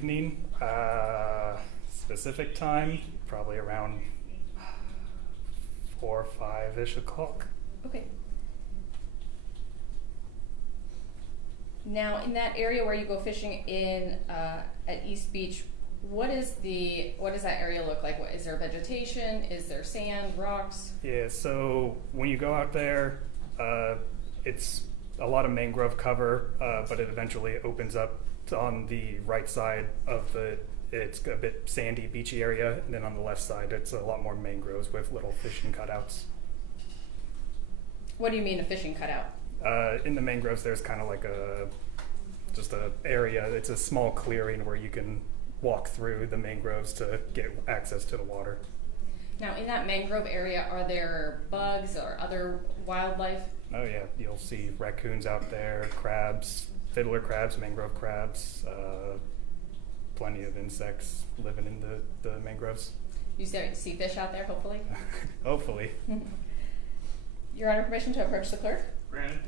evening. Specific time, probably around 4 or 5-ish o'clock. Okay. Now, in that area where you go fishing in at East Beach, what does that area look like? Is there vegetation? Is there sand, rocks? Yeah, so when you go out there, it's a lot of mangrove cover, but it eventually opens up on the right side of it's a bit sandy, beachy area, and then on the left side, it's a lot more mangroves with little fishing cutouts. What do you mean a fishing cutout? In the mangroves, there's kind of like just a area. It's a small clearing where you can walk through the mangroves to get access to the water. Now, in that mangrove area, are there bugs or other wildlife? Oh yeah, you'll see raccoons out there, crabs, fiddler crabs, mangrove crabs, plenty of insects living in the mangroves. You see fish out there, hopefully? Hopefully. You're under permission to approach the clerk. Granted.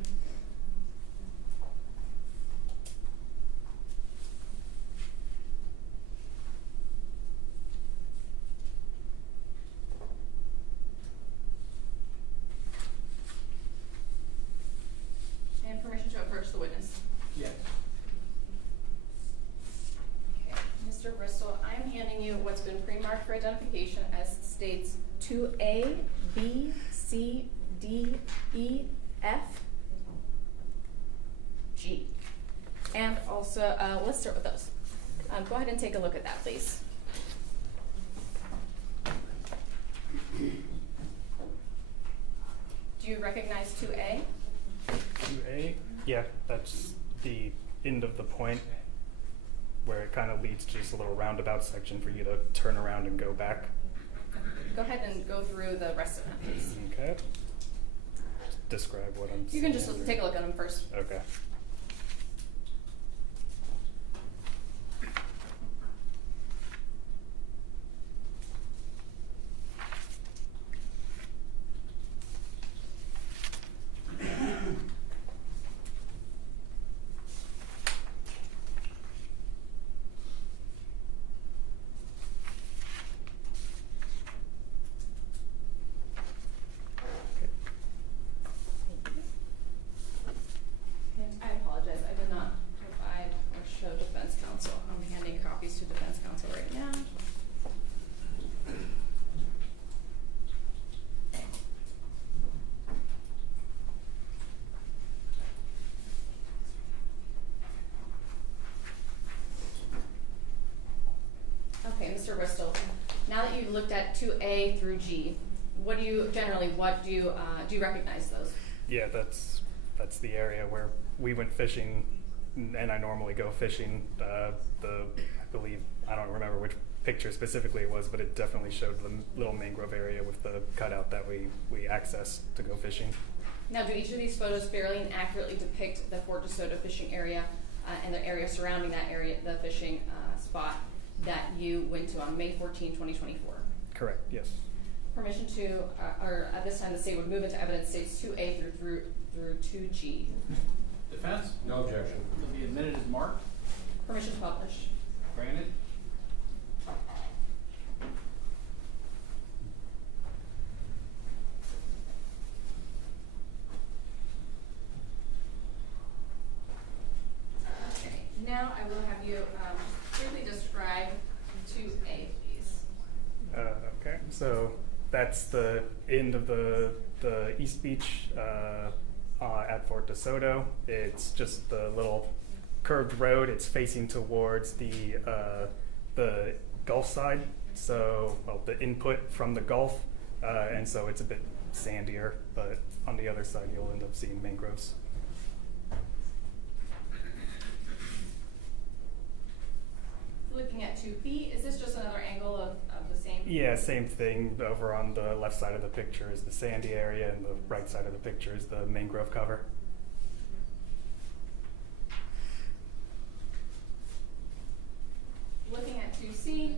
And permission to approach the witness. Yes. Okay, Mr. Bristol, I'm handing you what's been pre-marked for identification as states 2A, B, C, D, E, F, G. And also, let's start with those. Go ahead and take a look at that, please. Do you recognize 2A? 2A? Yeah, that's the end of the point where it kind of leads to just a little roundabout section for you to turn around and go back. Go ahead and go through the rest of them, please. Okay. Just describe what I'm You can seeing just here. take a look at them first. Okay. And I apologize, I did not provide or show defense counsel. I'm handing copies to defense counsel right now. Okay, Mr. Bristol, now that you've looked at 2A through G, what do you recognize those? Yeah, that's the area where we went fishing, and I normally go fishing. I believe, I don't remember which picture specifically it was, but it definitely showed the little mangrove area with the cutout that we accessed to go fishing. Now, do each of these photos fairly and accurately depict the Fort DeSoto fishing area and the area surrounding that area, the fishing spot that you went to on May 14, 2024? Correct, yes. Permission to, or at this time the state would move into evidence states 2A through 2G. Defense? No objection. Will be admitted as marked. Permission to publish. Granted. Okay, now I will have you briefly describe 2A, please. Okay, so that's the end of the East Beach at Fort DeSoto. It's just the little curved road. It's facing towards the Gulf side, so the input from the Gulf, and so it's a bit sandier, but on the other side you'll end up seeing mangroves. Looking at 2B, is this just another angle of the same? Yeah, same thing. Over on the left side of the picture is the sandy area, and the right side of the picture is the mangrove cover. Looking at 2C,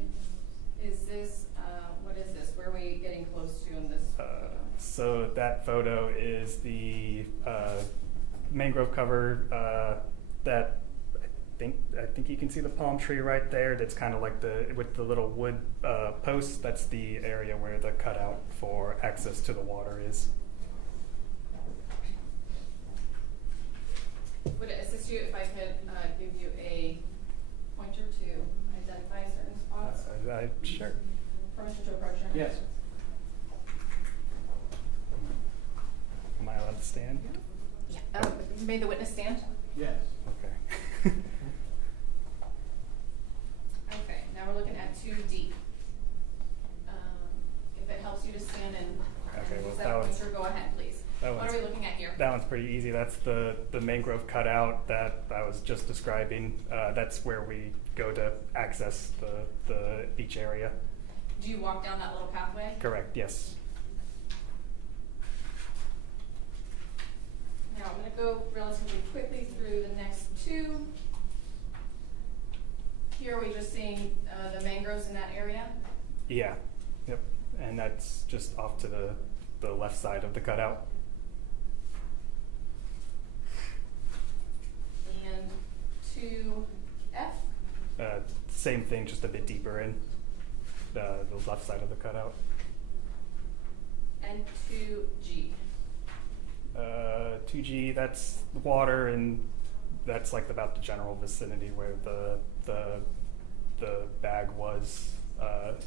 is this, what is this? Where are we getting close to in this photo? So that photo is the mangrove cover that I think you can see the palm tree right there. That's kind of like with the little wood posts. That's the area where the cutout for access to the water is. Would it assist you if I could give you a pointer to identify certain spots? Sure. Permission to approach her? Yes. Am I allowed to stand? Yeah. May the witness stand? Yes. Okay. Okay, now we're looking at 2D. If it helps you to stand and Okay, well, use that that one's- pointer, go ahead, please. that What are we looking at here? That one's pretty easy. That's the mangrove cutout that I was just describing. That's where we go to access the beach area. Do you walk down that little pathway? Correct, yes. Now, I'm going to go relatively quickly through the next two. Here, are we just seeing the mangroves in that area? Yeah, yep. And that's just off to the left side of the cutout. And 2F? Same thing, just a bit deeper in the left side of the cutout. And 2G? 2G, that's water, and that's like about the general vicinity where the bag was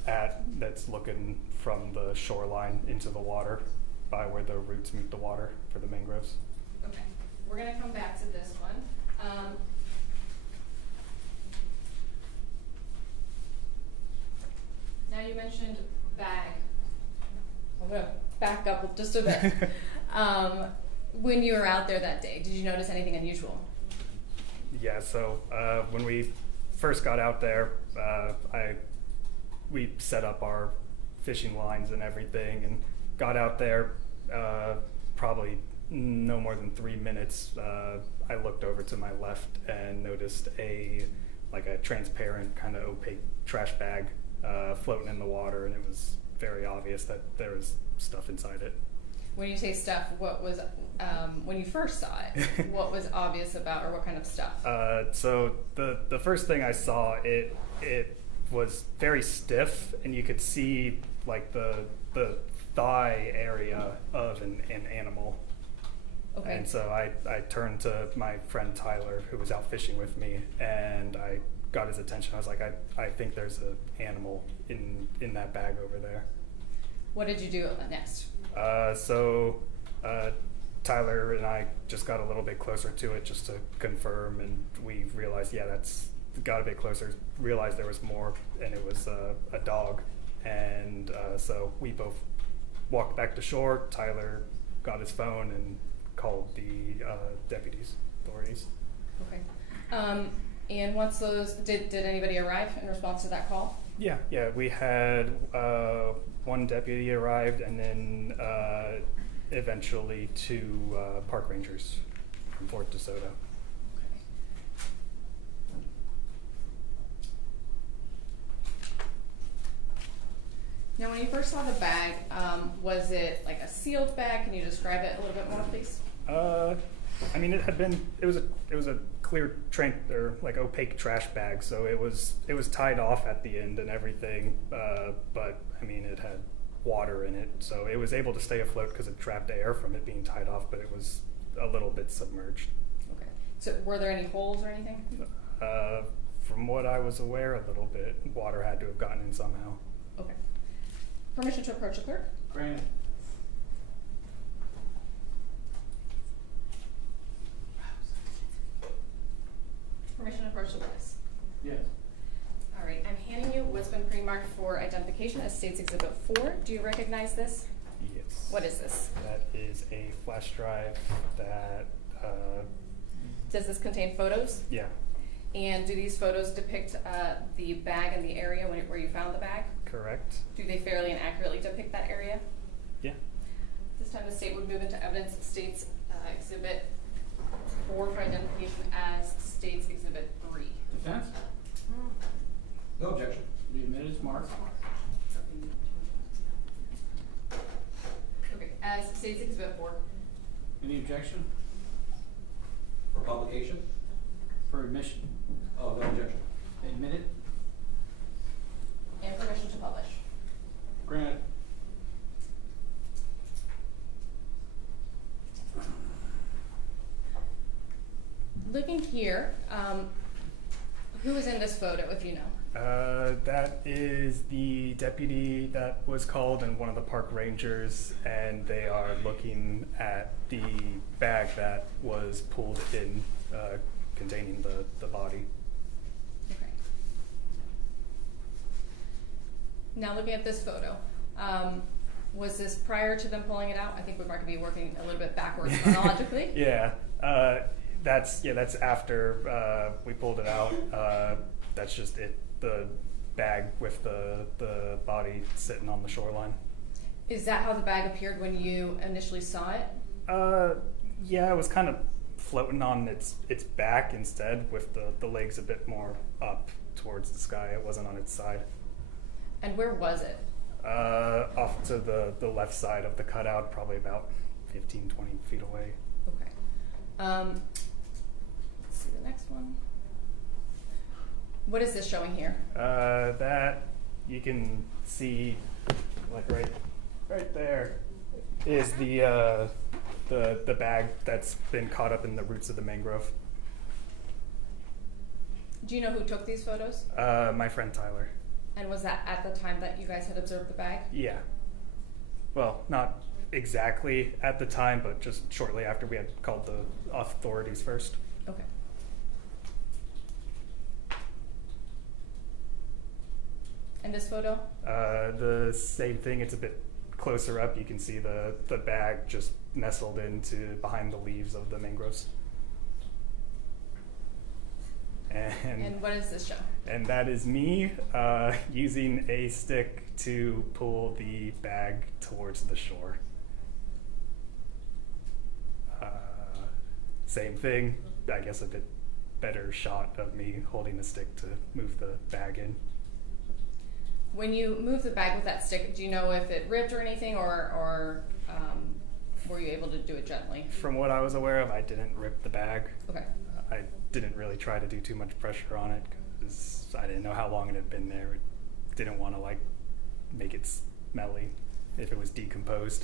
at. That's looking from the shoreline into the water by where the roots meet the water for the mangroves. Okay, we're going to come back to this one. Now you mentioned bag. I'm going to back up just a bit. When you were out there that day, did you notice anything unusual? Yeah, so when we first got out there, we set up our fishing lines and everything and got out there probably no more than 3 minutes. I looked over to my left and noticed a transparent kind of opaque trash bag floating in the water, and it was very obvious that there was stuff inside it. When you say stuff, what was, when you first saw it, what was obvious about, or what kind of stuff? So the first thing I saw, it was very stiff, and you could see like the thigh area of an animal. Okay. And so I turned to my friend Tyler, who was out fishing with me, and I got his attention. I was like, I think there's an animal in that bag over there. What did you do next? So Tyler and I just got a little bit closer to it just to confirm, and we realized, yeah, that's got a bit closer. Realized there was more, and it was a dog. And so we both walked back to shore. Tyler got his phone and called the authorities. Okay. And once those, did anybody arrive in response to that call? Yeah, we had one deputy arrived, and then eventually 2 park rangers from Fort DeSoto. Okay. Now, when you first saw the bag, was it like a sealed bag? Can you describe it a little bit more, please? I mean, it was a clear like opaque trash bag, so it was tied off at the end and everything. But I mean, it had water in it, so it was able to stay afloat because it trapped air from it being tied off, but it was a little bit submerged. Okay. So, were there any holes or anything? From what I was aware, a little bit. Water had to have gotten in somehow. Okay. Permission to approach the clerk? Granted. Permission to approach the witness? Yes. All right, I'm handing you what's been pre-marked for identification as State's Exhibit 4. Do you recognize this? Yes. What is this? That is a flash drive that, Does this contain photos? yeah, And do these photos depict the bag and the area where you found the bag? correct. Do they fairly and accurately depict that area? Yeah. This time the state would move into evidence State's Exhibit 4 for identification as State's Exhibit 3. Defense? No objection. Be admitted as marked. Okay, as State's Exhibit 4. Any objection? For publication? For admission? Oh, no objection. Admitted. And permission to publish. Granted. Looking here, who is in this photo, if you know? That is the deputy that was called and one of the park rangers, and they are looking at the bag that was pulled in, containing the body. Okay. Now looking at this photo, was this prior to them pulling it out? I think we might be working a little bit backwards chronologically. Yeah, that's after we pulled it out. That's just it. The bag with the body sitting on the shoreline. Is that how the bag appeared when you initially saw it? Yeah, it was kind of floating on its back instead, with the legs a bit more up towards the sky. It wasn't on its side. And where was it? Off to the left side of the cutout, probably about 15, 20 feet away. Okay. Let's see the next one. What is this showing here? That you can see, like right there, is the bag that's been caught up in the roots of the mangrove. Do you know who took these photos? My friend Tyler. And was that at the time that you guys had observed the bag? Yeah. Well, not exactly at the time, but just shortly after we had called the authorities first. Okay. And this photo? The same thing. It's a bit closer up. You can see the bag just nestled into behind the leaves of the mangroves. And what does this show? And that is me using a stick to pull the bag towards the shore. Same thing, I guess a bit better shot of me holding the stick to move the bag in. When you move the bag with that stick, do you know if it ripped or anything, or were you able to do it gently? From what I was aware of, I didn't rip the bag. Okay. I didn't really try to do too much pressure on it because I didn't know how long it had been there. Didn't want to like make it smelly if it was decomposed.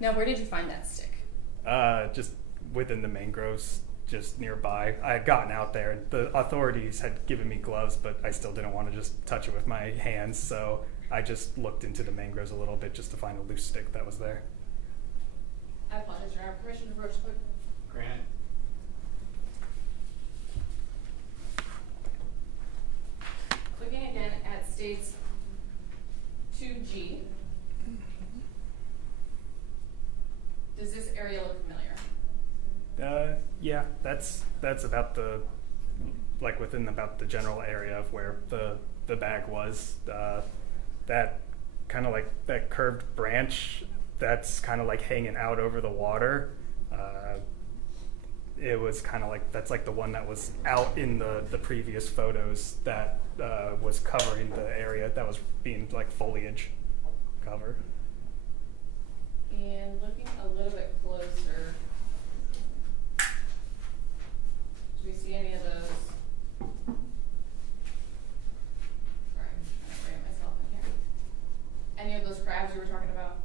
Now, where did you find that stick? Just within the mangroves, just nearby. I had gotten out there. The authorities had given me gloves, but I still didn't want to just touch it with my hands, so I just looked into the mangroves a little bit just to find a loose stick that was there. I apologize, Your Honor. Permission to approach the Granted. Looking again at states 2G. Does this area look familiar? Yeah, that's about the, like within about the general area of where the bag was. That kind of like that curved branch that's kind of like hanging out over the water. It was kind of like, that's like the one that was out in the previous photos that was covering the area that was being like foliage cover. And looking a little bit closer, do we see any of those? Sorry, I'm trying to frame myself in here. Any of those crabs you were talking about?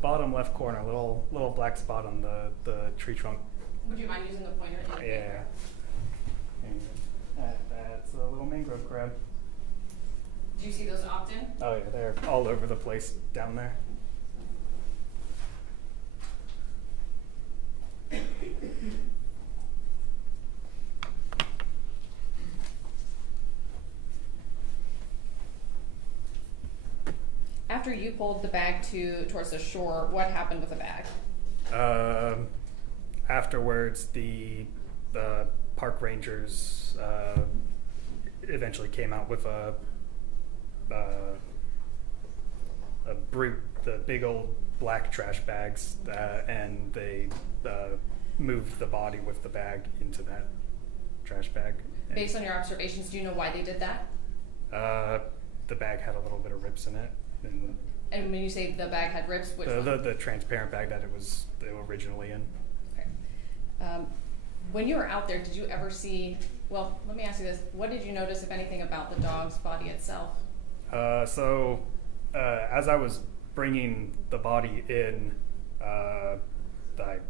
Bottom left corner, little black spot on the tree trunk. Would you mind using the pointer? to indicate Yeah. And that's a little mangrove crab. Do you see those often? Oh yeah, they're all over the place down there. After you pulled the bag towards the shore, what happened with the bag? Afterwards, the park rangers eventually came out with a brute, the big old black trash bags, and they moved the body with the bag into that trash bag. Based on your observations, do you know why they did that? The bag had a little bit of rips in it. And when you say the bag had rips, which one? The transparent bag that it was originally in. Okay. When you were out there, did you ever see Well, let me ask you this. What did you notice, if anything, about the dog's body itself? As I was bringing the body in, I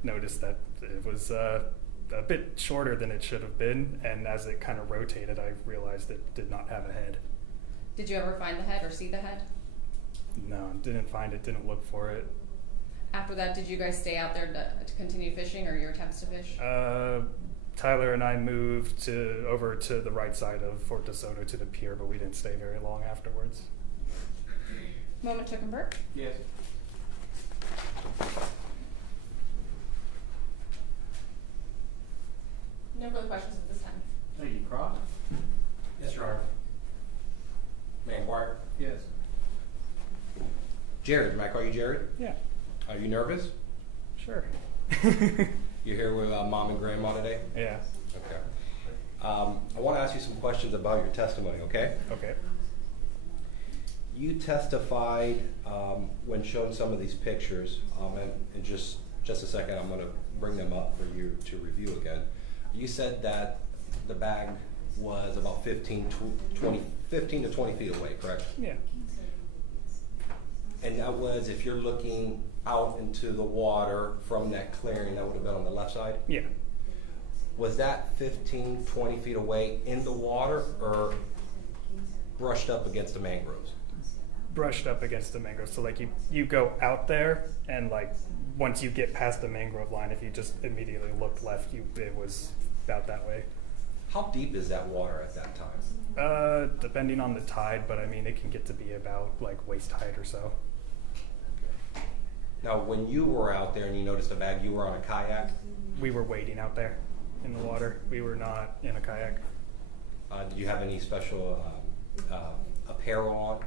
noticed that it was a bit shorter than it should have been, and as it kind of rotated, I realized it did not have a head. Did you ever find the head or see the head? No, didn't find it, didn't look for it. After that, did you guys stay out there to continue fishing, or your attempts to fish? Tyler and I moved over to the right side of Fort DeSoto to the pier, but we didn't stay very long afterwards. Moment to convert. Yes. No further questions at this time. Thank you, Cross. Yes, Your Honor. May I inquire? Yes. Jared, may I call you Jared? Yeah, Are you nervous? sure. You're here with Mom and Grandma today? Yeah, Okay. I want to ask you some questions about your testimony, okay? okay. You testified when shown some of these pictures, and in just a second, I'm going to bring them up for you to review again. You said that the bag was about 15 to 20 feet away, correct? Yeah, And that was, if you're looking out into the water from that clearing, that would have been on the left side? yeah. Was that 15, 20 feet away in the water or brushed up against the mangroves? Brushed up against the mangrove. So like you go out there, and like once you get past the mangrove line, if you just immediately looked left, it was about that way. How deep is that water at that time? Depending on the tide, but I mean it can get to be about like waist height or so. Now, when you were out there and you noticed the bag, you were on a kayak. We were wading out there in the water. We were not in a kayak. Did you have any special apparel on?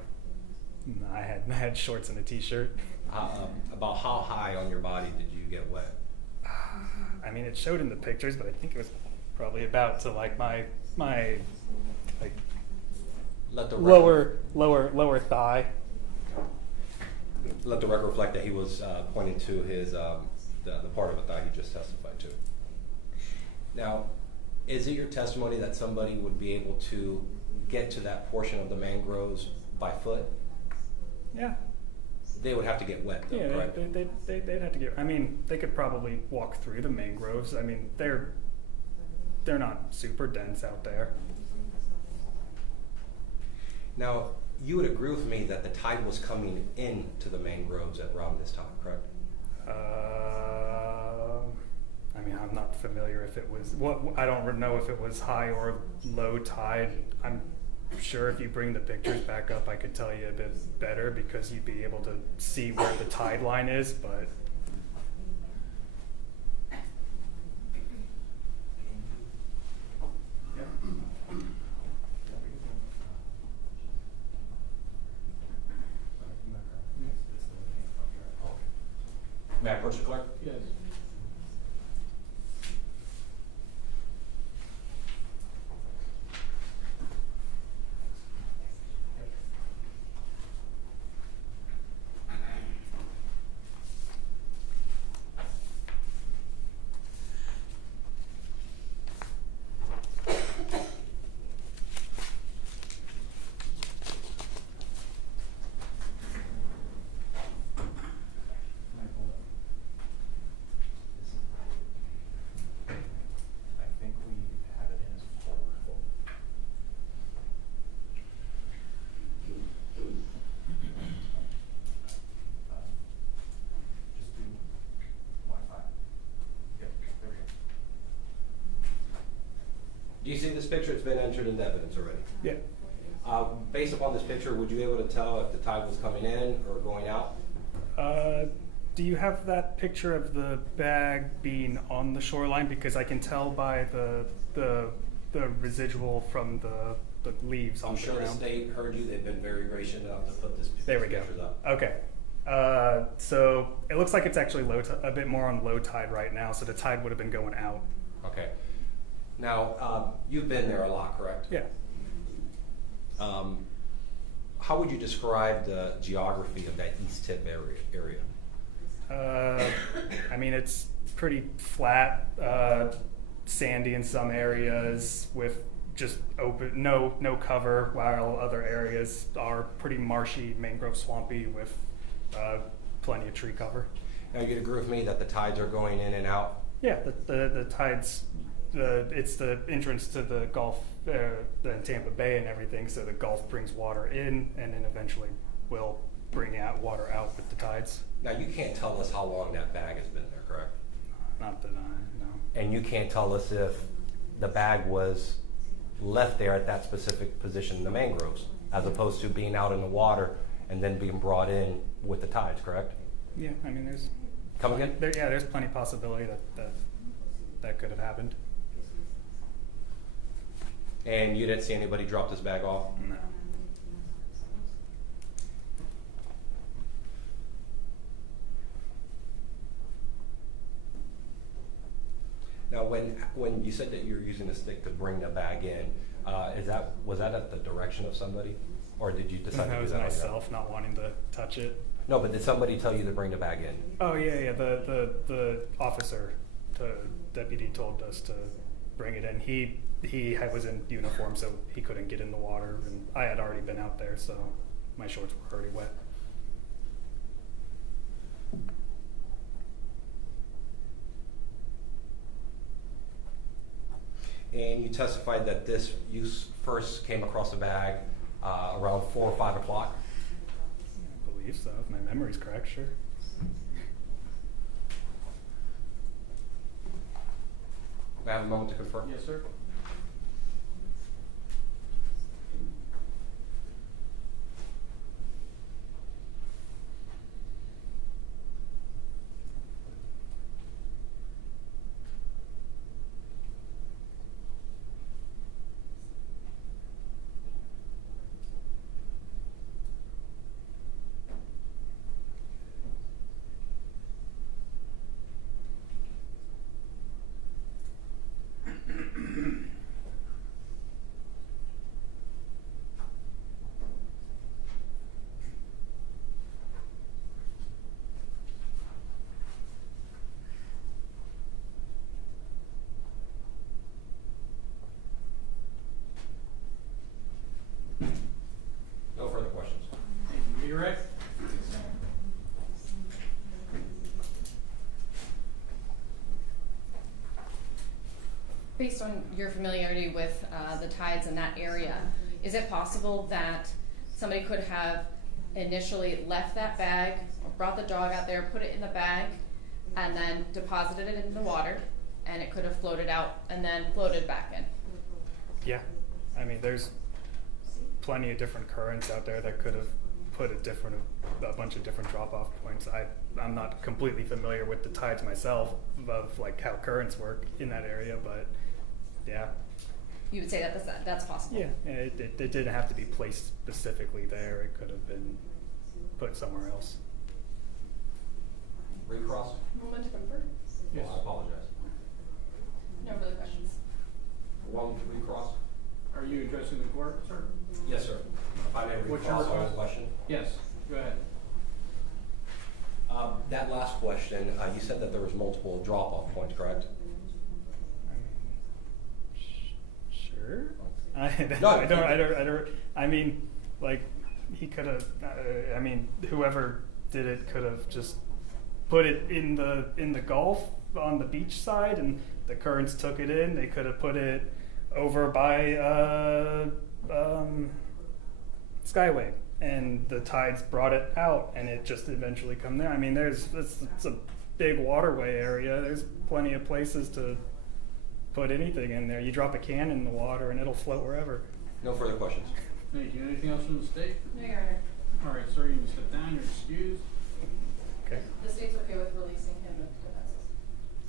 No, I had shorts and a t-shirt. About how high on your body did you get wet? I mean, it showed in the pictures, but I think it was probably about to like my like Let the lower thigh. Let the record reflect that he was pointing to his the part of the thigh he just testified to. Now, is it your testimony that somebody would be able to get to that portion of the mangroves by foot? Yeah. They would have to get wet, though, Yeah, correct? they'd have to get. I mean, they could probably walk through the mangroves. I mean, they're not super dense out there. Now, you would agree with me that the tide was coming into the mangroves at around this time, correct? I mean, I'm not familiar if it was. I don't know if it was high or low tide. I'm sure if you bring the pictures back up, I could tell you a bit better because you'd be able to see where the tide line is, but. May I approach the clerk? Yes. I think we had it in as 4. Just do Wi-Fi. Yep, there we go. Do you see this picture? It's been entered into evidence already. Yeah. Based upon this picture, would you be able to tell if the tide was coming in or going out? Do you have that picture of the bag being on the shoreline? Because I can tell by the residual from the leaves on I'm the sure the ground. state heard you. They've been very gracious enough to put this There we go. pictures up. Okay. So it looks like it's actually a bit more on low tide right now. So the tide would have been going out. Okay. Now, you've been there a lot, correct? Yeah. How would you describe the geography of that East Tip area? I mean, it's pretty flat. sandy in some areas with just open, no cover, while other areas are pretty marshy, mangrove swampy with plenty of tree cover. Now, you'd agree with me that the tides are going in and out? Yeah, the tides, it's the entrance to the Gulf, the Tampa Bay and everything, so the Gulf brings water in and then eventually will bring out water out with the tides. Now, you can't tell us how long that bag has been there, correct? Not that I know. And you can't tell us if the bag was left there at that specific position in the mangroves, as opposed to being out in the water and then being brought in with the tides, correct? Yeah, I mean, there's Come again? there's plenty of possibility that could have happened. And you didn't see anybody drop this bag off? No. Now, when you said that you were using a stick to bring the bag in, was that at the direction of somebody, or did you decide to That do was that on your own? myself not wanting to touch it. No, but did somebody tell you to bring the bag in? Oh yeah. The officer, the deputy, told us to bring it in. He was in uniform, so he couldn't get in the water, and I had already been out there, so my shorts were already wet. And you testified that you first came across the bag around 4 or 5 o'clock. I believe so, if my memory's correct. Sure. May I have a moment to confirm? Yes, sir. No further questions. Thank you. You ready? Based on your familiarity with the tides in that area, is it possible that somebody could have initially left that bag, or brought the dog out there, put it in the bag, and then deposited it in the water, and it could have floated out and then floated back in? Yeah, I mean, there's plenty of different currents out there that could have put a bunch of different drop-off points. I'm not completely familiar with the tides myself of like how currents work in that area, but yeah. You would say that that's possible? Yeah, it didn't have to be placed specifically there. It could have been put somewhere else. Recross? Moment to confirm. Yes. Oh, I apologize. No further questions. One recross? Are you addressing the court, sir? Yes, sir. If I may What's your recross on request? a question. Yes, go ahead. That last question, you said that there was multiple drop-off points, correct? Sure. No, I don't. I mean, like, he could have. I mean, whoever did it could have just put it in the Gulf on the beach side, and the currents took it in. They could have put it over by Skyway, and the tides brought it out, and it just eventually come there. I mean, it's a big waterway area. There's plenty of places to put anything in there. You drop a can in the water, and it'll float wherever. No further questions. Thank you. Anything else from the state? No, Your Honor. All right, sir, you can step down. You're excused. Okay. The state's okay with releasing him with defenses.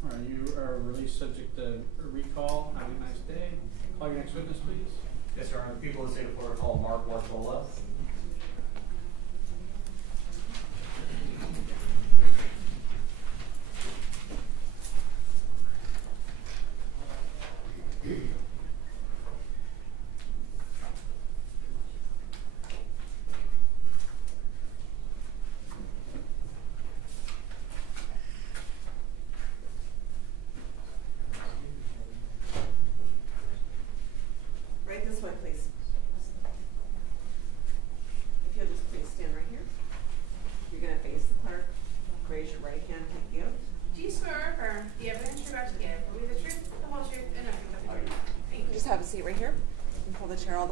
All right, you are released subject to recall. Have a nice day. Call your next witness, please. Yes, sir. The people of the state of Florida call Mark Wartola.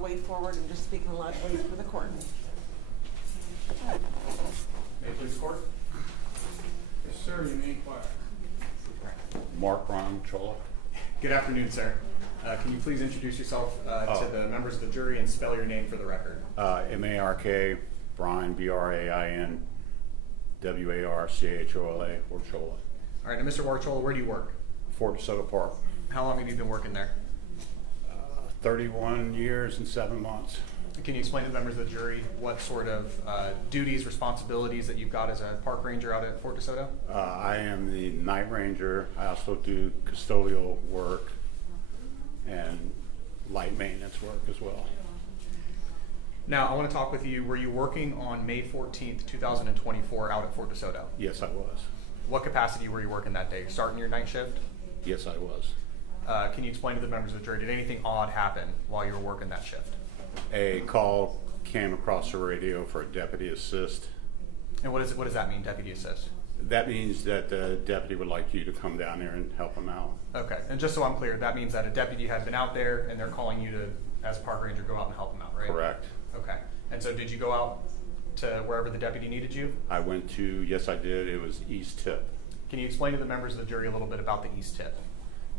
way forward and just speak in a loud voice for the court. May it please the court? Yes, sir, you may inquire. Mark Ron Chola. Good afternoon, sir. Can you please introduce yourself to the members of the jury and spell your name for the record? M-A-R-K, Brian, B-R-A-I-N, W-A-R-C-H-O-L-A, or Chola. All right, and Mr. Warchola, where do you work? Fort DeSoto Park. How long have you been working there? 31 years and 7 months. Can you explain to the members of the jury what sort of duties, responsibilities that you've got as a park ranger out at Fort DeSoto? I am the night ranger. I also do custodial work and light maintenance work as well. Now, I want to talk with you. Were you working on May 14th, 2024 out at Fort DeSoto? Yes, I was. What capacity were you working that day? Starting your night shift? Yes, I was. Can you explain to the members of the jury, did anything odd happen while you were working that shift? A call came across the radio for a deputy assist. And what does that mean, deputy assist? That means that the deputy would like you to come down there and help him out. Okay, and just so I'm clear, that means that a deputy had been out there and they're calling you to, as a park ranger, go out and help them out, right? Correct. Okay, and so did you go out to wherever the deputy needed you? I went to, yes I did, it was East Tip. Can you explain to the members of the jury a little bit about the East Tip?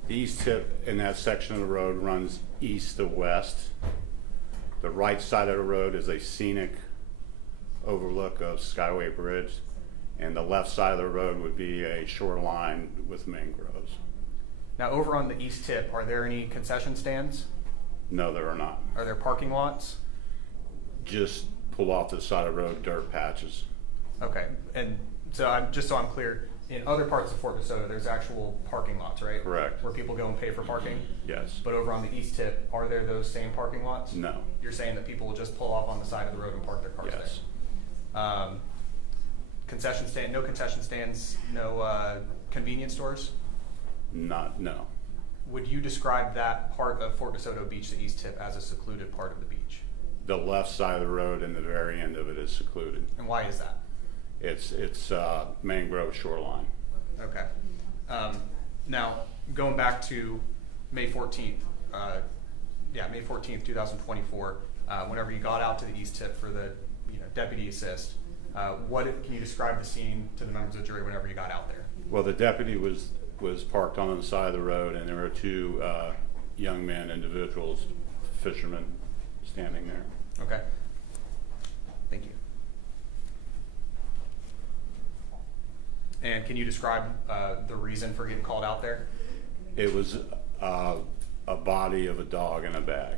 The East Tip in that section of the road runs east to west. The right side of the road is a scenic overlook of Skyway Bridge, and the left side of the road would be a shoreline with mangroves. Now, over on the East Tip, are there any concession stands? No, there are not. Are there parking lots? Just pull off the side of the road, dirt patches. Okay, and so I'm clear, in other parts of Fort DeSoto, there's actual parking lots, right? Correct. Where people go and pay for parking? Yes. But over on the East Tip, are there those same parking lots? No. You're saying that people will just pull off on the side of the road and park their cars Yes. there? Concession stand, no concession stands, no convenience stores? No. Would you describe that part of Fort DeSoto Beach, the East Tip, as a secluded part of the beach? The left side of the road and the very end of it is secluded. And why is that? It's mangrove shoreline. Okay. Now, going back to May 14th, May 14th, 2024, whenever you got out to the East Tip for the deputy assist, can you describe the scene to the members of the jury whenever you got out there? Well, the deputy was parked on the side of the road, and there were two young men, individuals, fishermen, standing there. Okay. Thank you. And can you describe the reason for getting called out there? It was a body of a dog in a bag.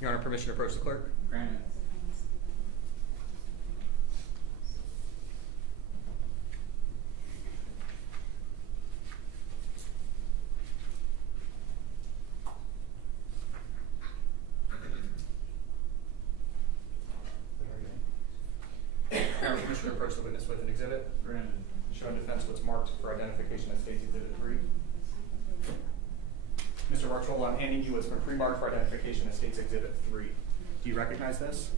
Your Honor, permission to approach the clerk? Granted. Your Honor, permission to approach the witness with an exhibit? Granted. Show in defense what's marked for identification as State's Exhibit 3. Mr. Warchola, I'm handing you what's been pre-marked for identification as State's Exhibit 3. Do you recognize this?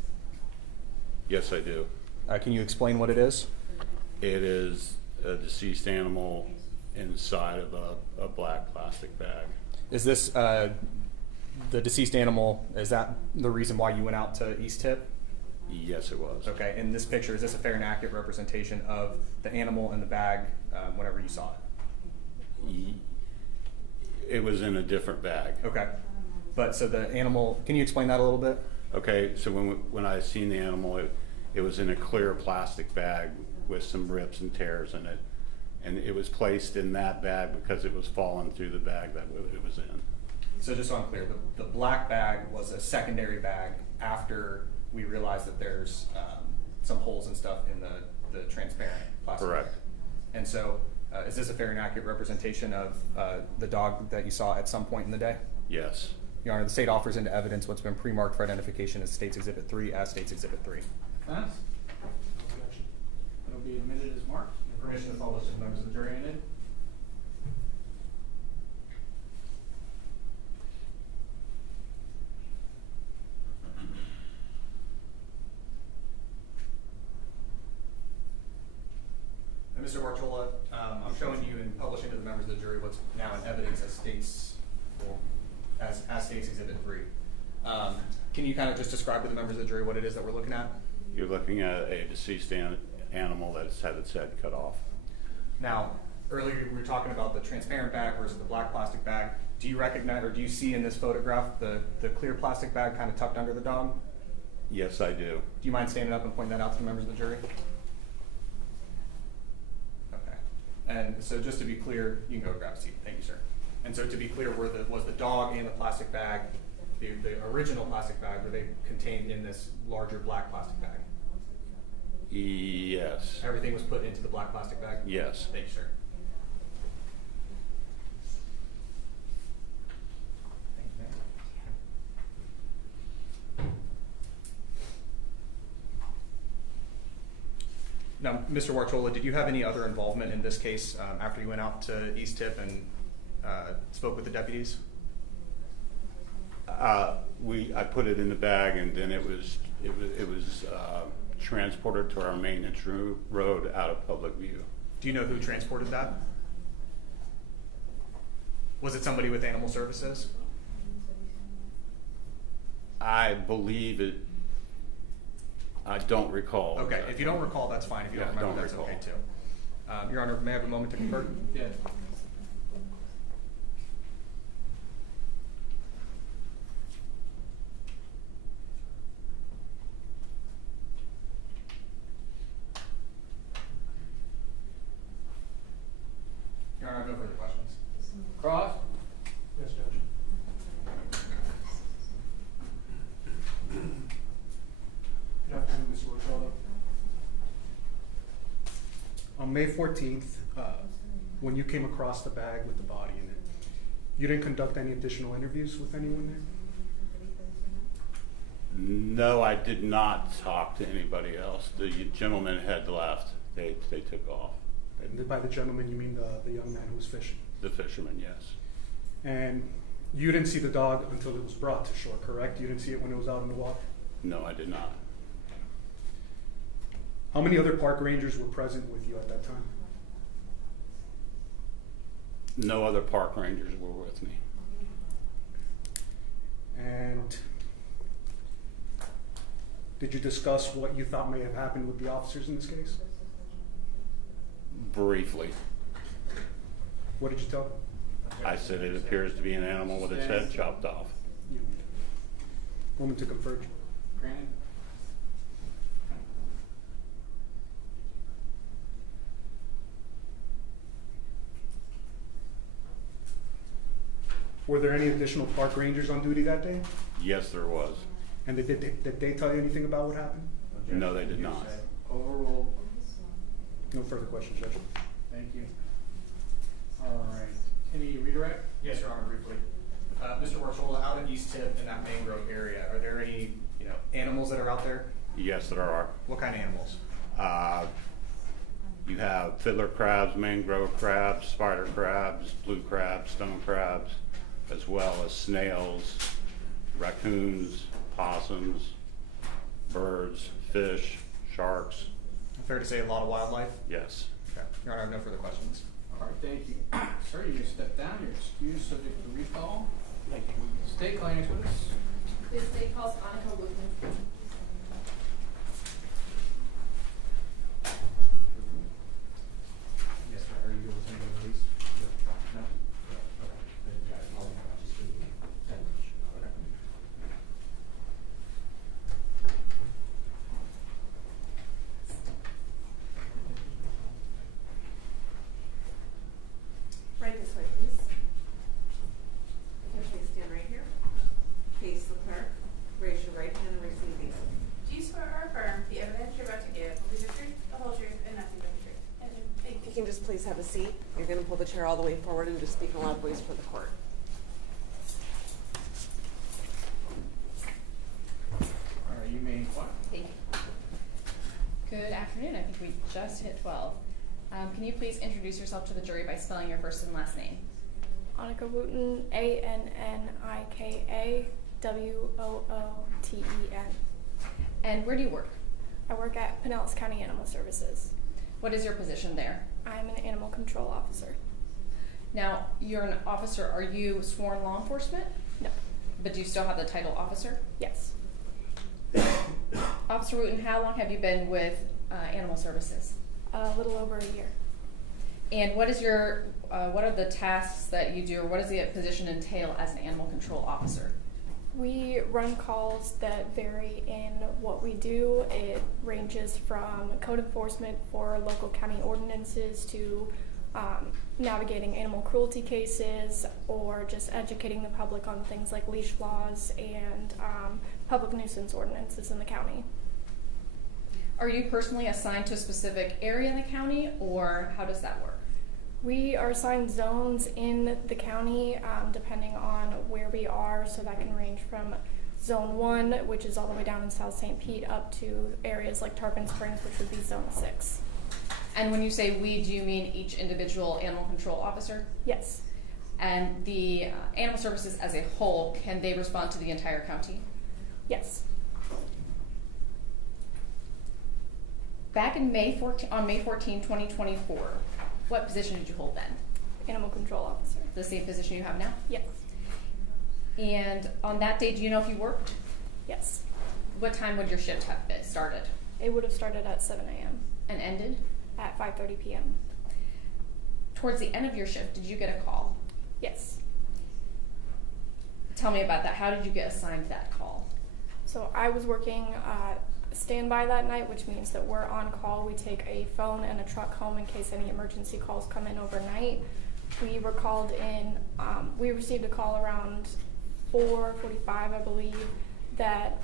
Yes, I do. Can you explain what it is? It is a deceased animal inside of a black plastic bag. Is this the deceased animal, is that the reason why you went out to East Tip? Yes, it was. Okay, in this picture, is this a fair and accurate representation of the animal in the bag whenever you saw it? It was in a different bag. Okay, but so the animal, can you explain that a little bit? Okay, so when I seen the animal, it was in a clear plastic bag with some rips and tears in it, and it was placed in that bag because it was falling through the bag that it was in. So just so I'm clear, the black bag was a secondary bag after we realized that there's some holes and stuff in the transparent plastic Correct. bag. And so is this a fair and accurate representation of the dog that you saw at some point in the day? Yes. Your Honor, the state offers into evidence what's been pre-marked for identification as State's Exhibit 3 as State's Exhibit 3. Defense? No objection. It'll be admitted as marked. Permission to follow this to the members of the jury. Granted. And Mr. Warchola, I'm showing you and publishing to the members of the jury what's now in evidence as State's, well, State's Exhibit 3. Can you kind of just describe to the members of the jury what it is that we're looking at? You're looking at a deceased animal that's had its head cut off. Now, earlier we were talking about the transparent bag versus the black plastic bag. Do you recognize, or do you see in this photograph the clear plastic bag kind of tucked under the dog? Yes, I do. Do you mind standing up and pointing that out to the members of the jury? Okay. And so just to be clear, you can go grab a seat. Thank you, sir. And so to be clear, was the dog and the plastic bag, the original plastic bag, were they contained in this larger black plastic bag? Yes. Everything was put into the black plastic bag? Yes. Thank you, sir. Thank you, ma'am. Now, Mr. Warchola, did you have any other involvement in this case after you went out to East Tip and spoke with the deputies? I put it in the bag, and then it was transported to our maintenance road out of public view. Do you know who transported that? Was it somebody with animal services? I believe it. I don't recall. Okay, if you don't recall, that's fine. If you don't Yeah, remember, don't that's recall. okay too. Your Honor, may I have a moment to confer? Yeah. Your Honor, I have no further questions. Cross? Yes, Judge. Good afternoon, Mr. Warchola. On May 14th, when you came across the bag with the body in it, you didn't conduct any additional interviews with anyone there? No, I did not talk to anybody else. The gentleman had left. They took off. And by the gentleman, you mean the young man who was fishing? The fisherman, yes. And you didn't see the dog until it was brought to shore, correct? You didn't see it when it was out on the water? No, I did not. How many other park rangers were present with you at that time? No other park rangers were with me. And did you discuss what you thought may have happened with the officers in this case? Briefly, What did you tell them? I said it appears to be an animal with its head chopped off. You. Moment to confer. Granted. Were there any additional park rangers on duty that day? Yes, there was. And did they tell you anything about what happened? No, they did not. Overruled. No further questions, Judge. Thank you. All right. Any redirect? Yes, Your Honor, briefly. Mr. Warchola, out at East Tip in that mangrove area, are there any animals that are out there? Yes, there are. What kind of animals? You have fiddler crabs, mangrove crabs, spider crabs, blue crabs, stone crabs, as well as snails, raccoons, possums, birds, fish, sharks. Fair to say a lot of wildlife? Yes. Okay. Your Honor, I have no further questions. All right, thank you. Sir, you may step down. You're excused, subject to recall. Thank you. State calling next witness. The state calls Annika Wooten. Yes, sir. Are you able to send the release? No? Right this way, please. Okay, please stand right here. Face the clerk. Raise your right hand and repeat these. Do you swear or affirm the evidence you're about to give will be the truth, the whole truth, and nothing but the truth? I do. Thank If you you. can just please have a seat. You're going to pull the chair all the way forward and just speak in a loud voice for the court. All right, you may what? Thank you. Good afternoon. I think we just hit 12. Can you please introduce yourself to the jury by spelling your first and last name? Annika Wooten, ANNIKA WOOTEN. And where do you work? I work at Pinellas County Animal Services. What is your position there? I'm an animal control officer. Now, you're an officer. Are you sworn law enforcement? No. But do you still have the title officer? Yes. Officer Wooten, how long have you been with Animal Services? A little over a year. And what is your, what are the tasks that you do, or what does the position entail as an animal control officer? We run calls that vary in what we do. It ranges from code enforcement for local county ordinances to navigating animal cruelty cases, or just educating the public on things like leash laws and public nuisance ordinances in the county. Are you personally assigned to a specific area in the county, or how does that work? We are assigned zones in the county depending on where we are, so that can range from Zone 1, which is all the way down in South St. Pete, up to areas like Tarpon Springs, which would be Zone 6. And when you say we, do you mean each individual animal control officer? Yes. And the animal services as a whole, can they respond to the entire county? Yes. Back in on May 14, 2024, what position did you hold then? Animal control officer. The same position you have now? Yes. And on that day, do you know if you worked? Yes. What time would your shift have been started It would have started at 7 a.m. and ended? at 5:30 p.m. Towards the end of your shift, did you get a call? Yes. Tell me about that. How did you get assigned that call? So I was working standby that night, which means that we're on call. We take a phone and a truck home in case any emergency calls come in overnight. We were called in, we received a call around 4:45, I believe, that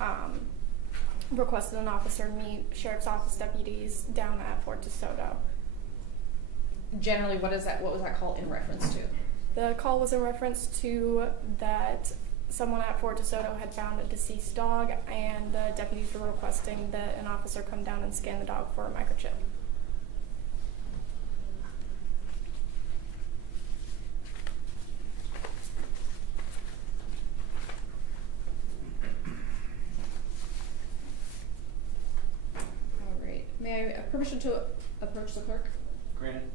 requested an officer meet sheriff's office deputies down at Fort DeSoto. Generally, what was that call in reference to? The call was in reference to that someone at Fort DeSoto had found a deceased dog, and the deputies were requesting that an officer come down and scan the dog for a microchip. All right. May I have permission to approach the clerk? Granted.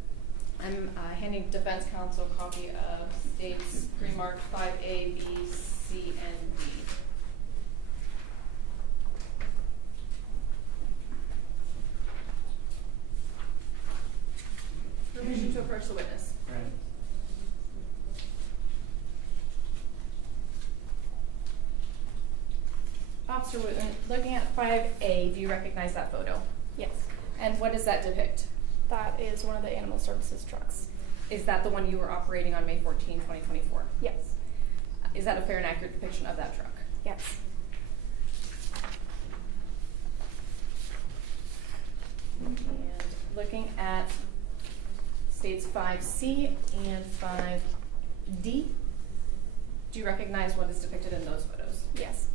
I'm handing defense counsel a copy of states pre-marked 5A, B, C, and D. Permission to approach the witness. Granted. Officer Wooten, looking at 5A, do you recognize that photo? Yes. And what does that depict? That is one of the animal services trucks. Is that the one you were operating on May 14, 2024? Yes. Is that a fair and accurate depiction of that truck? Yes. And looking at states 5C and 5D, do you recognize what is depicted in those photos? Yes.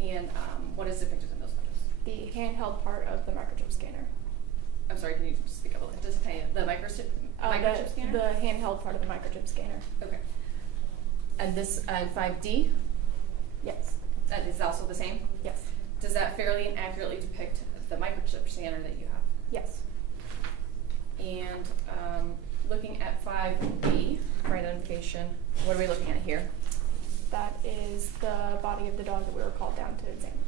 And what is depicted in those photos? The handheld part of the microchip scanner. I'm sorry, can you speak up a little? Just the microchip scanner? The handheld part of the microchip scanner. Okay. And this 5D, Yes. that is also the same? Yes. Does that fairly and accurately depict the microchip scanner that you have? Yes. And looking at 5B for identification, what are we looking at here? That is the body of the dog that we were called down to examine.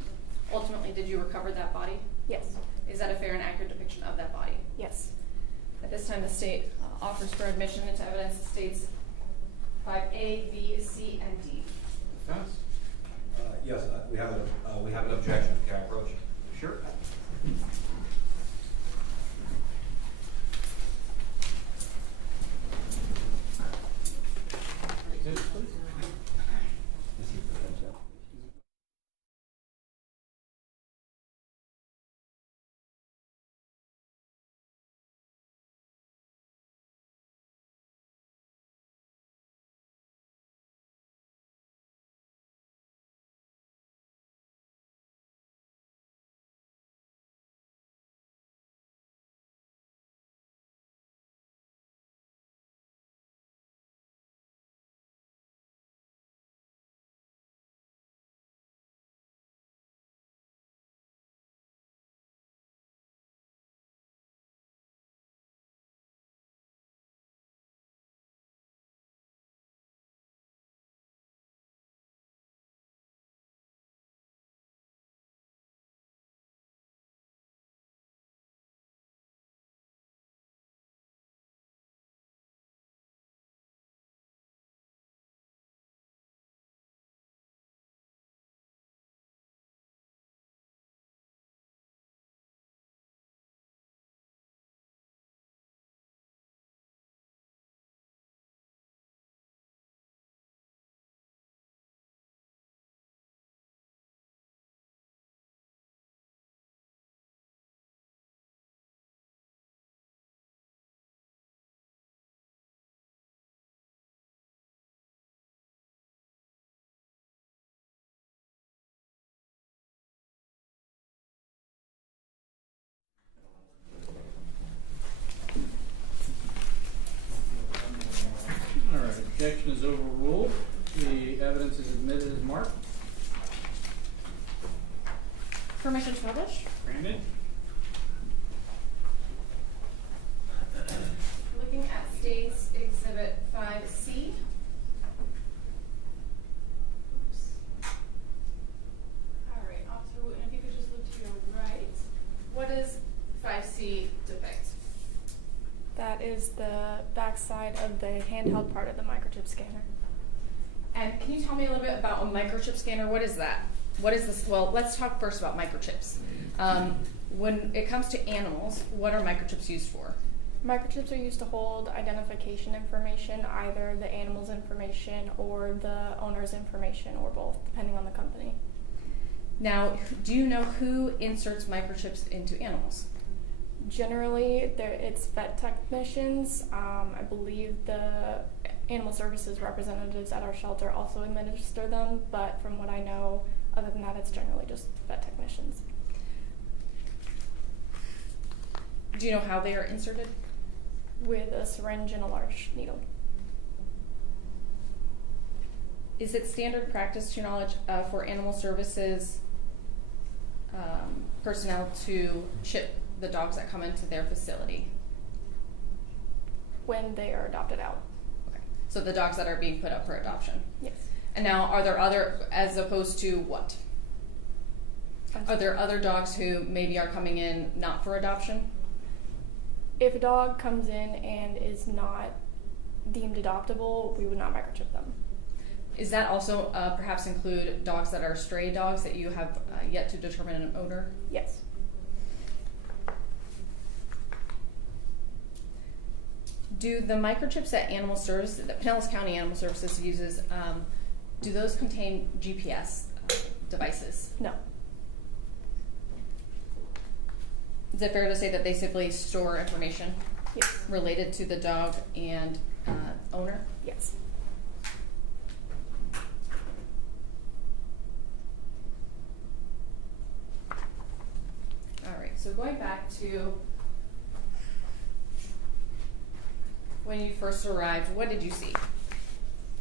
Ultimately, did you recover that body? Yes. Is that a fair and accurate depiction of that body? Yes. At this time, the state offers for admission into evidence states 5A, B, C, and D. Defense? Yes, we have an objection. Can I approach? Sure. is admitted as marked. Permission to publish? Granted. Looking at State's Exhibit 5C. All right, off to, and if you could just look to your right. What does 5C depict? That is the backside of the handheld part of the microchip scanner. And can you tell me a little bit about a microchip scanner? What is that? What is this? Well, let's talk first about microchips. When it comes to animals, what are microchips used for? Microchips are used to hold identification information, either the animal's information or the owner's information, or both, depending on the company. Now, do you know who inserts microchips into animals? Generally, it's vet technicians. I believe the animal services representatives at our shelter also administer them, but from what I know, other than that, it's generally just vet technicians. Do you know how they are inserted? With a syringe and a large needle. Is it standard practice, to your knowledge, for animal services personnel to chip the dogs that come into their facility? When they are adopted out. Okay. So the dogs that are being put up for adoption? Yes. And now, are there other, as opposed to what? Are there other dogs who maybe are coming in not for adoption? If a dog comes in and is not deemed adoptable, we would not microchip them. Is that also perhaps include dogs that are stray dogs that you have yet to determine an odor? Yes. Do the microchips that Animal Services, that Pinellas County Animal Services uses, do those contain GPS devices? No. Is it fair to say that they simply store information Yes. related to the dog and owner? Yes. All right, so going back to when you first arrived, what did you see?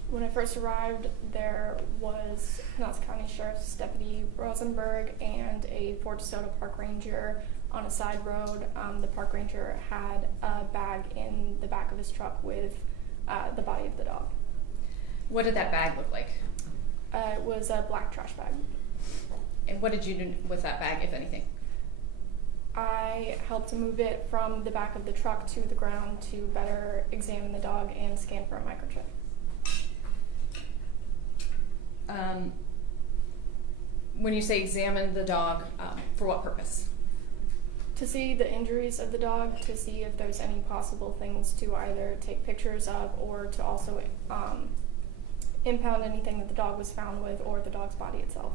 When I first arrived, there was Pinellas County Sheriff's Deputy Rosenberg and a Fort DeSoto Park Ranger on a side road. The park ranger had a bag in the back of his truck with the body of the dog. What did that bag look like? It was a black trash bag. And what did you do with that bag, if anything? I helped to move it from the back of the truck to the ground to better examine the dog and scan for a microchip. When you say examine the dog, for what purpose? To see the injuries of the dog, to see if there's any possible things to either take pictures of or to also impound anything that the dog was found with or the dog's body itself.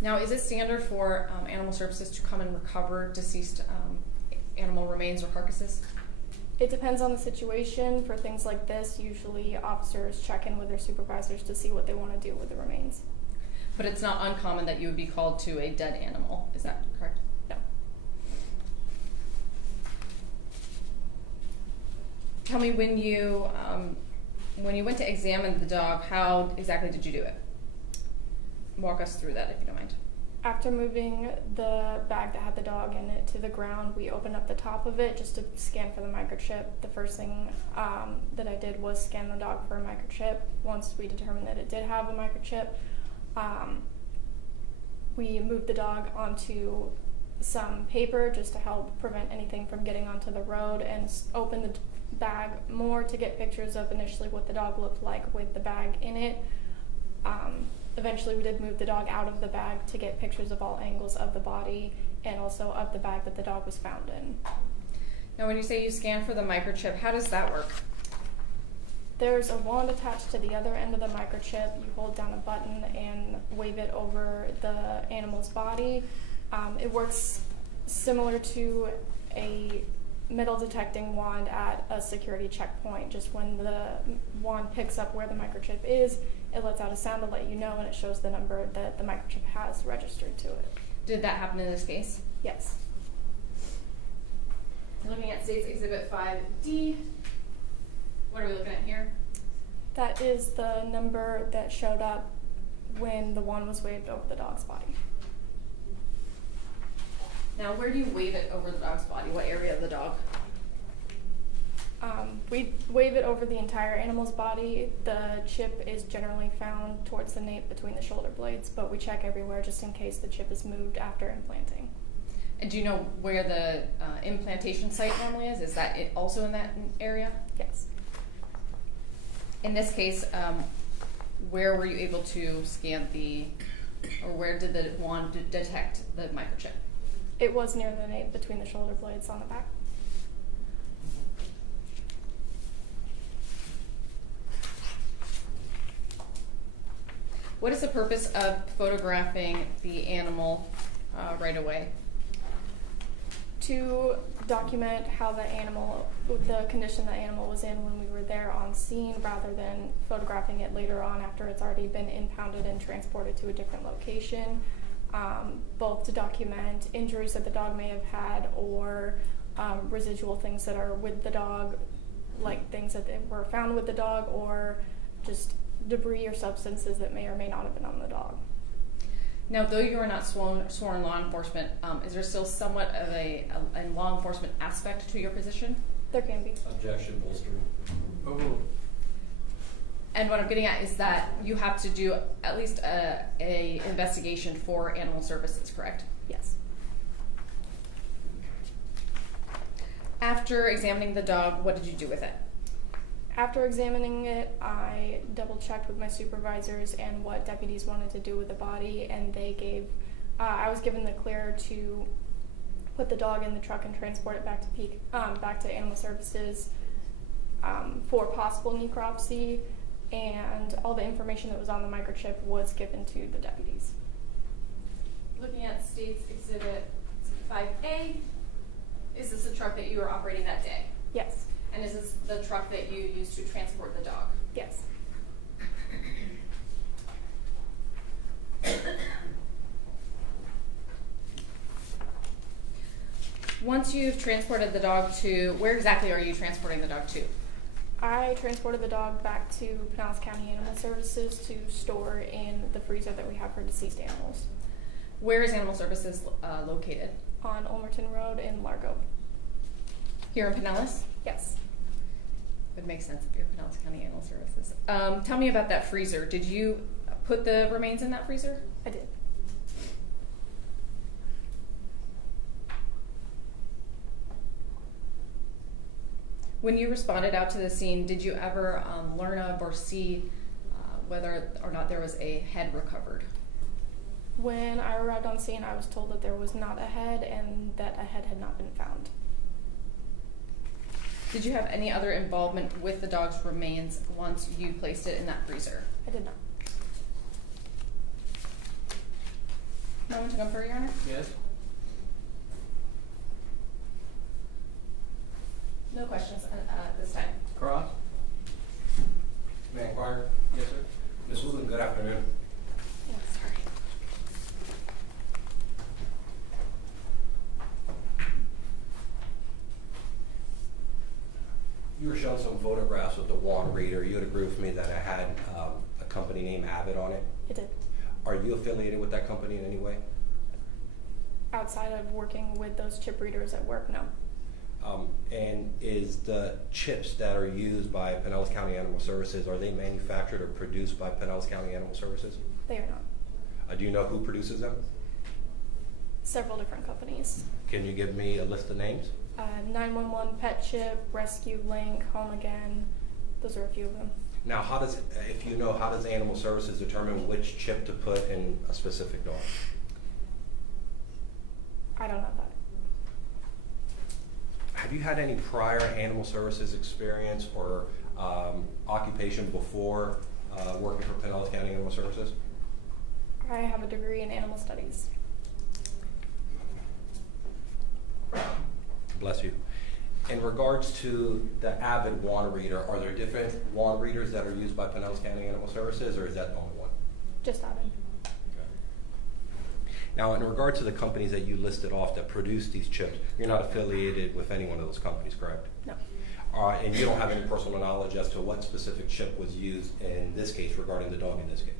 Now, is it standard for animal services to come and recover deceased animal remains or carcasses? It depends on the situation. For things like this, usually officers check in with their supervisors to see what they want to do with the remains. But it's not uncommon that you would be called to a dead animal, is that correct? No. Tell me, when you went to examine the dog, how exactly did you do it? Walk us through that, if you don't mind. After moving the bag that had the dog in it to the ground, we opened up the top of it just to scan for the microchip. The first thing that I did was scan the dog for a microchip. Once we determined that it did have a microchip, we moved the dog onto some paper just to help prevent anything from getting onto the road, and opened the bag more to get pictures of initially what the dog looked like with the bag in it. Eventually we did move the dog out of the bag to get pictures of all angles of the body and also of the bag that the dog was found in. Now, when you say you scan for the microchip, how does that work? There's a wand attached to the other end of the microchip. You hold down a button and wave it over the animal's body. It works similar to a metal detecting wand at a security checkpoint. Just when the wand picks up where the microchip is, it lets out a sound to let you know, and it shows the number that the microchip has registered to it. Did that happen in this case? Yes. Looking at State's Exhibit 5D, what are we looking at here? That is the number that showed up when the wand was waved over the dog's body. Now, where do you wave it over the dog's body? What area of the dog? We wave it over the entire animal's body. The chip is generally found towards the nape between the shoulder blades, but we check everywhere just in case the chip is moved after implanting. And do you know where the implantation site normally is? Is that also in that area? Yes. In this case, where were you able to scan or where did the wand detect the microchip? It was near the nape between the shoulder blades on the back. What is the purpose of photographing the animal right away? To document how the condition the animal was in when we were there on scene, rather than photographing it later on after it's already been impounded and transported to a different location, both to document injuries that the dog may have had or residual things that are with the dog, like things that were found with the dog, or just debris or substances that may or may not have been on the dog. Now, though you are not sworn law enforcement, is there still somewhat of a law enforcement aspect to your position? There can be. Objection, bolster. Oh, And what I'm getting at is that you have to do at least a investigation for animal services, correct? Yes. After examining the dog, what did you do with it? After examining it, I double-checked with my supervisors and what deputies wanted to do with the body, and they I was given the clear to put the dog in the truck and transport it back to Animal Services for possible necropsy, and all the information that was on the microchip was given to the deputies. Looking at State's Exhibit 5A, is this the truck that you were operating that day? Yes. And is this the truck that you used to transport the dog? Yes. Once you've transported the dog where exactly are you transporting the dog to? I transported the dog back to Pinellas County Animal Services to store in the freezer that we have for deceased animals. Where is Animal Services located? On Ulmerton Road in Largo. Here in Pinellas? Yes. Would make sense if you're Pinellas County Animal Services. Tell me about that freezer. Did you put the remains in that freezer? I did. When you responded out to the scene, did you ever learn of or see whether or not there was a head recovered? When I arrived on scene, I was told that there was not a head and that a head had not been found. Did you have any other involvement with the dog's remains once you placed it in that freezer? I did not. Moment to confer, Your Honor. yes? No questions at this time. Cross? May I inquire? Yes, sir. Ms. Woodland, good afternoon. Yeah, sorry. You were shown some photographs with the wand reader. You had agreed with me that it had a company name Avid on it. It did. Are you affiliated with that company in any way? Outside of working with those chip readers at work, no. And is the chips that are used by Pinellas County Animal Services, are they manufactured or produced by Pinellas County Animal Services? They are not. Do you know who produces them? Several different companies. Can you give me a list of names? 911 Pet Chip, Rescue Link, Home Again. Those are a few of them. Now, how does Animal Services determine which chip to put in a specific dog? I don't know that. Have you had any prior Animal Services experience or occupation before working for Pinellas County Animal Services? I have a degree in animal studies. Bless you. In regards to the Avid wand reader, are there different wand readers that are used by Pinellas County Animal Services, or is that the only one? Just Avid. Now, in regard to the companies that you listed off that produce these chips, you're not affiliated with any one of those companies, correct? No. And you don't have any personal knowledge as to what specific chip was used in this case regarding the dog in this case?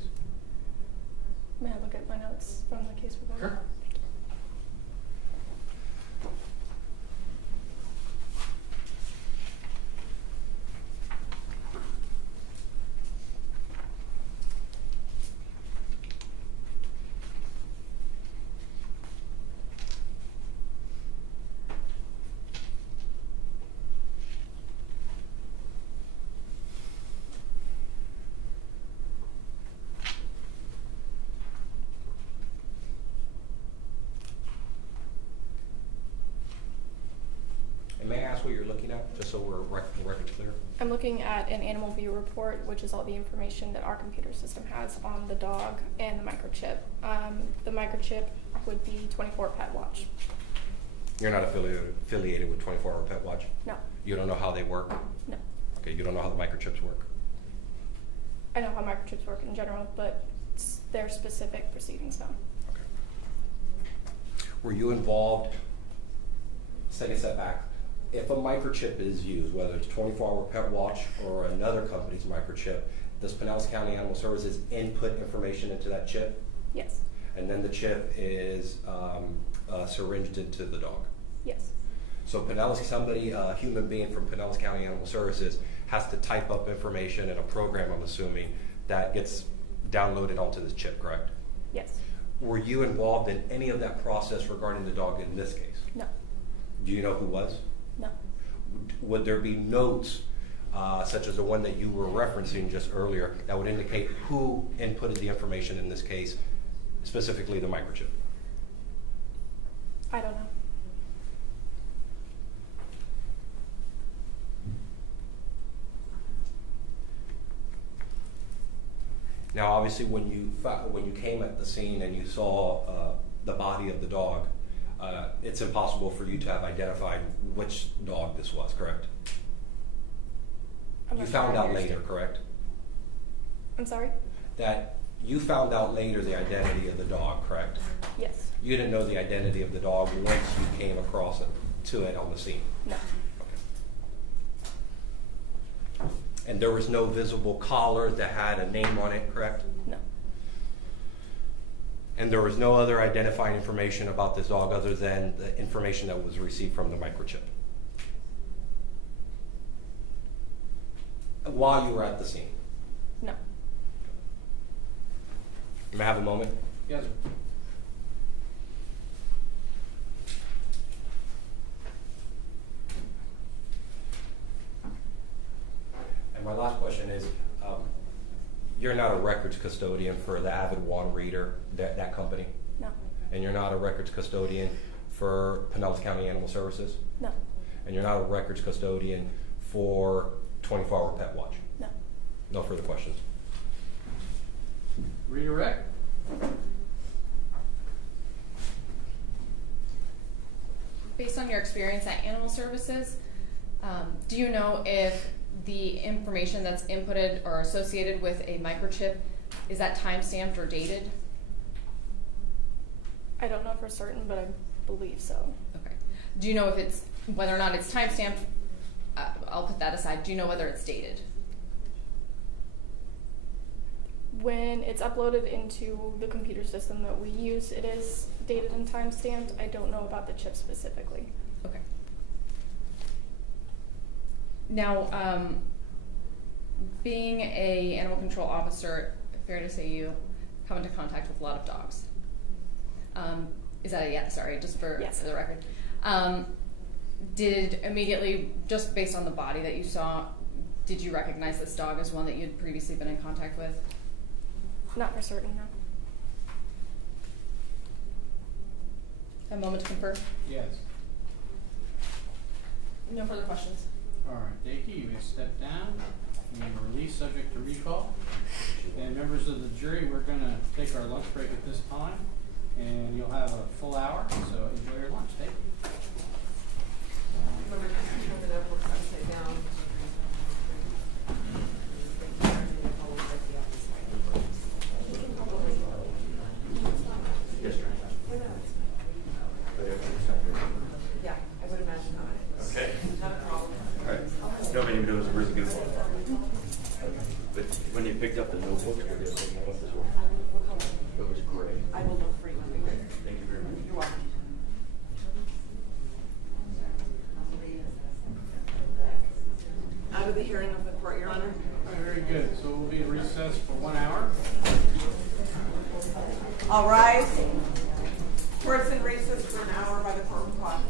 notes from the case report? Sure. And may I ask what you're looking at, just so the record's clear? I'm looking at an animal view report, which is all the information that our computer system has on the dog and the microchip. The microchip would be 24 Pet Watch. You're not affiliated with 24-Hour Pet Watch? No, You don't know how they work? no. Okay, you don't know how the microchips work? I know how microchips work in general, but their specific proceedings, no. Okay. Were you involved, let's take a step back. If a microchip is used, whether it's 24-Hour Pet Watch or another company's microchip, does Pinellas County Animal Services input information into that chip? Yes, And then the chip is syringed into the dog? yes, So somebody, a human being from Pinellas County Animal Services has to type up information in a program, I'm assuming, that gets downloaded onto this chip, correct? yes, Were you involved in any of that process regarding the dog in this case? no, Do you know who was? no, Would there be notes, such as the one that you were referencing just earlier, that would indicate who inputted the information in this case, specifically the microchip? I don't know. Now, obviously, when you came at the scene and you saw the body of the dog, it's impossible for you to have identified which dog this was, correct? I'm You not found sure I out later, understand. correct? I'm sorry? That you found out later the identity of the dog, correct? Yes, You didn't know the identity of the dog once you came across it on the scene. no, Okay. And there was no visible collar that had a name on it, correct? no, And there was no other identifying information about this dog other than the information that was received from the microchip while you were at the scene. no. May I have a moment? Yes, sir. And my last question is, you're not a records custodian for the Avid One Reader, that company? No, And you're not a records custodian for Pinellas County Animal Services? no, And you're not a records custodian for 24-Hour Pet Watch? no. No further questions. Redirect. Based on your experience at Animal Services, do you know if the information that's inputted or associated with a microchip, is that time-stamped or dated? I don't know for certain, but I believe so. Okay. Do you know if it's, whether or not it's time-stamped, I'll put that aside, do you know whether it's dated? When it's uploaded into the computer system that we use, it is dated and time-stamped. I don't know about the chip specifically. Okay. Now, being a animal control officer, fair to say you come into contact with a lot of dogs. Is that a yes? Sorry, just for Yes. the record. Did immediately, just based on the body that you saw, did you recognize this dog as one that you'd previously been in contact with? Not for certain, no. A moment to confirm. Yes. No further questions. All right, Dakey, you may step down. You may release subject to recall. And members of the jury, we're gonna take our lunch break at this time, and you'll have a full hour, so enjoy your lunch. Thank you. Remember to turn it up, work upside down. Yeah, I would imagine not. Okay. Not a problem. All right. Nobody even knows it was really good. But when you picked up the notebooks, were they picking that up as well? What color? It was gray. I will look hearing of the court, Your Honor. Very good. So we'll be in recess for 1 hour. All rise. Court's in recess for an hour by the court clock.